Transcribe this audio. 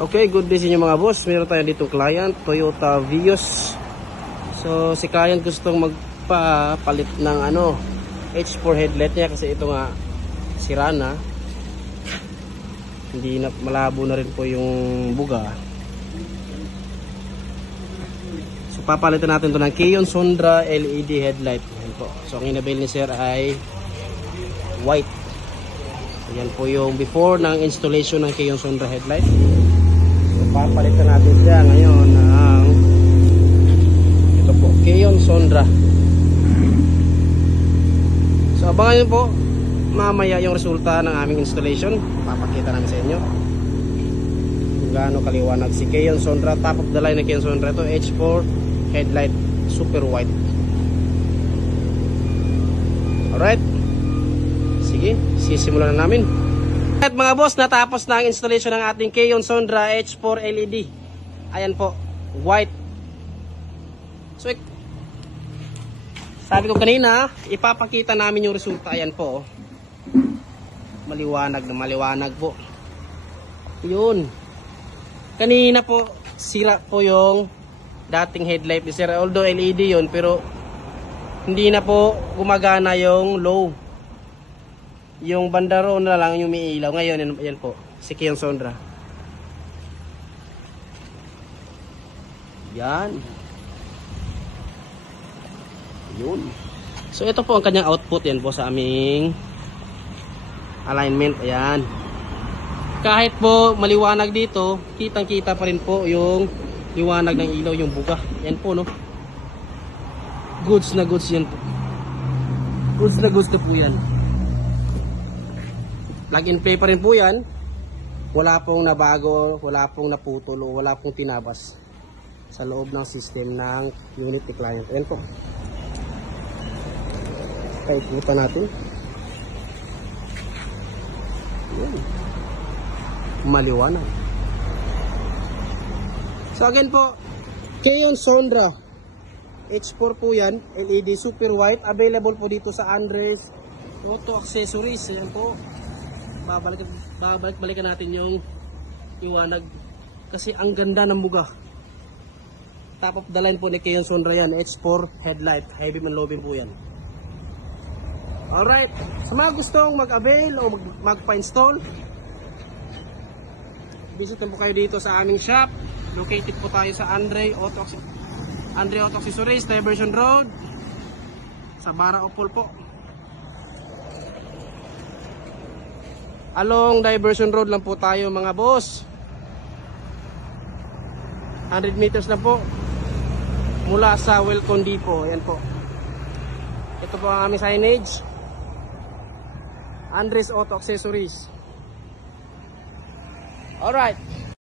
Okay, good day sa inyo mga boss. Meron tayo dito client, Toyota Vios. So si client gustong magpapalit ng H4 headlight niya kasi ito nga sira na. Hindi na, malabo na rin po yung buga. So papalitan natin to ng Keon Sondra LED headlight. Ayan po. So ang inabil ni sir ay white. Ayan po yung before ng installation ng Keon Sondra headlight. Papalitan natin siya ngayon ng ito po, Keon Sondra. So abangan nyo po mamaya yung resulta ng aming installation. Papakita namin sa inyo kung gaano kaliwanag si Keon Sondra. Top of the line na Keon Sondra ito, H4 headlight, super white. Alright, sige, sisimulan na namin. At mga boss, natapos na ang installation ng ating Keon Sondra H4 LED. Ayan po, white. So, sabi ko kanina, ipapakita namin yung resulta. Ayan po, maliwanag na maliwanag po. Yun. Kanina po, sira po yung dating headlight ni sir. Although LED yun, pero hindi na po gumagana yung low. Yung bandaro na lang yung may ilaw. Ngayon, yan po, si Keon Sondra. Yan. Yun. So, ito po ang kanyang output. Yan po sa aming alignment. Ayan. Kahit po maliwanag dito, kitang-kita pa rin po yung liwanag ng ilaw, yung buga. Yan po, no? Goods na goods yan po. Goods na goods na po yan. Plug and play pa rin po yan. Wala pong nabago, wala pong naputol, wala pong tinabas sa loob ng system ng unit ni client. Ayan po. Paikutan natin. Ayan. Maliwanag. So again po, Keon Sondra H4 po yan, LED super white. Available po dito sa Andres Auto Accessories. Ayan po. Babalik-balikan natin yung liwanag kasi ang ganda ng buga. Top of the line po ni Keon Sondra yan, H4 headlight, heavy man lobby po yan. Alright, sa mga gustong mag-avail o magpa-install, visit po kayo dito sa aming shop. Located po tayo sa Andre Auto Accessories, Diversion Road, sa Bara Opol po. Along Diversion Road lang po tayo mga boss. 100 meters lang po mula sa Welcome Depot. Ayan po. Ito po ang aming signage, Andres Auto Accessories. Alright.